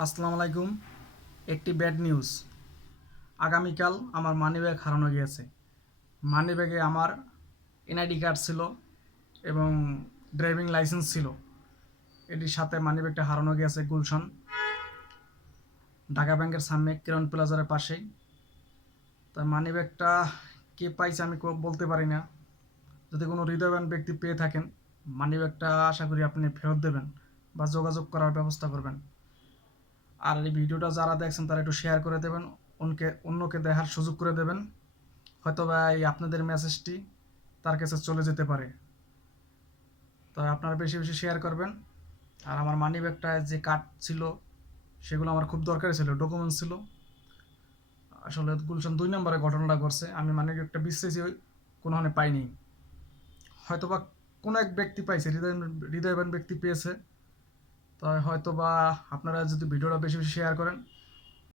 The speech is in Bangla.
আসসালামু আলাইকুম। একটি ব্যাড নিউজ। আগামীকাল আমার মানি ব্যাগ হারানো গিয়েছে। মানি ব্যাগে আমার এনআইডি কার্ড ছিল এবং ড্রাইভিং লাইসেন্স ছিল। এটির সাথে মানি ব্যাগটা হারানো গিয়েছে গুলশান। ঢাকা ব্যাংকের সামনে কিরণ প্লাজারের পাশেই। তাই মানি ব্যাগটা কে পাইছে আমি বলতে পারি না। যদি কোনো হৃদয়বান ব্যক্তি পেয়ে থাকেন মানি ব্যাগটা আশা করি আপনি ফেরত দেবেন বা যোগাযোগ করার ব্যবস্থা করবেন। আর এই ভিডিওটা যারা দেখছেন, তারা একটু শেয়ার করে দেবেন, অন্যকে অন্যকে দেখার সুযোগ করে দেবেন। হয়তো বা এই আপনাদের মেসেজটি তার কাছে চলে যেতে পারে। তো আপনারা বেশি বেশি শেয়ার করবেন। আর আমার মানি ব্যাগটায় যে কার্ড ছিল, সেগুলো আমার খুব দরকারি ছিল ডকুমেন্টস ছিল। আসলে গুলশান দুই নম্বরে ঘটনাটা ঘটছে। আমি মানি ব্যাগটা বিশ্লেষি কোনোখানে পাইনি। হয়তো বা কোনো এক ব্যক্তি পাইছে, হৃদয়, হৃদয়বান ব্যক্তি পেয়েছে। তো হয়তো বা আপনারা যদি ভিডিওটা বেশি বেশি শেয়ার করেন